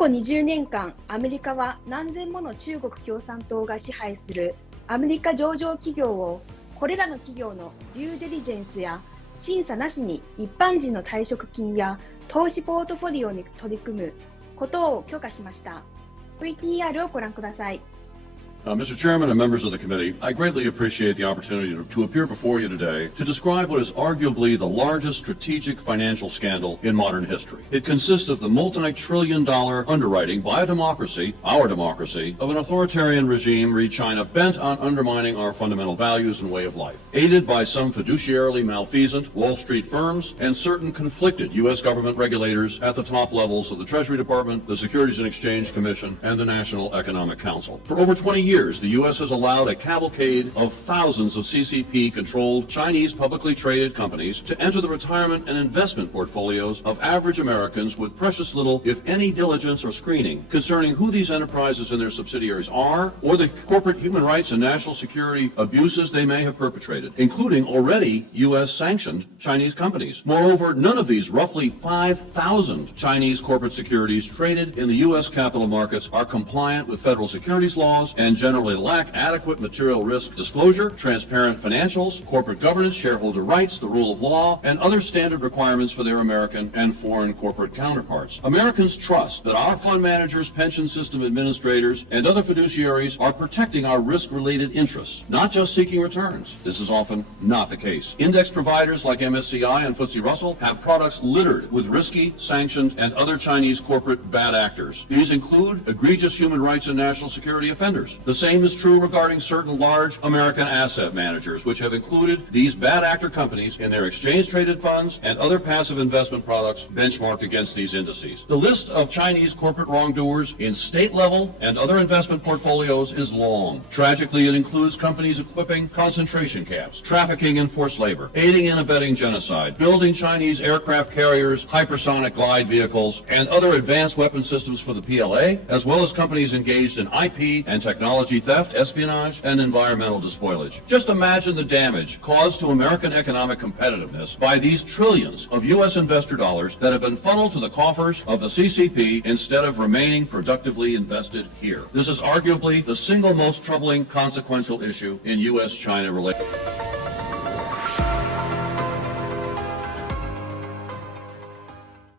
去20年間、アメリカは何千もの中国共産党が支配するアメリカ上場企業を、これらの企業のデューデリジェンスや審査なしに一般人の退職金や投資ポートフォリオに取り組むことを許可しました。VTR をご覧ください。Mr. Chairman and members of the committee, I greatly appreciate the opportunity to appear before you today to describe what is arguably the largest strategic financial scandal in modern history. It consists of the multi-trillion-dollar underwriting by a democracy, our democracy, of an authoritarian regime re China bent on undermining our fundamental values and way of life, aided by some fiduciarily malfeasant Wall Street firms and certain conflicted U.S. government regulators at the top levels of the Treasury Department, the Securities and Exchange Commission, and the National Economic Council. For over 20 years, the U.S. has allowed a cavalcade of thousands of CCP-controlled Chinese publicly traded companies to enter the retirement and investment portfolios of average Americans with precious little, if any, diligence or screening concerning who these enterprises and their subsidiaries are, or the corporate human rights and national security abuses they may have perpetrated, including already U.S.-sanctioned Chinese companies. Moreover, none of these roughly 5,000 Chinese corporate securities traded in the U.S. capital markets are compliant with federal securities laws and generally lack adequate material risk disclosure, transparent financials, corporate governance, shareholder rights, the rule of law, and other standard requirements for their American and foreign corporate counterparts. Americans trust that our fund managers, pension system administrators, and other fiduciaries are protecting our risk-related interests, not just seeking returns. This is often not the case. Index providers like MSCI and FTSE Russell have products littered with risky, sanctioned, and other Chinese corporate bad actors. These include egregious human rights and national security offenders. The same is true regarding certain large American asset managers, which have included these bad actor companies in their exchange-traded funds and other passive investment products benchmarked against these indices. The list of Chinese corporate wrongdoers in state-level and other investment portfolios is long. Tragically, it includes companies equipping concentration camps, trafficking in forced labor, aiding and abetting genocide, building Chinese aircraft carriers, hypersonic glide vehicles, and other advanced weapon systems for the PLA, as well as companies engaged in IP and technology theft, espionage, and environmental despoilage. Just imagine the damage caused to American economic competitiveness by these trillions of U.S. investor dollars that have been funneled to the coffers of the CCP instead of remaining productively invested here. This is arguably the single most troubling consequential issue in U.S.-China relations.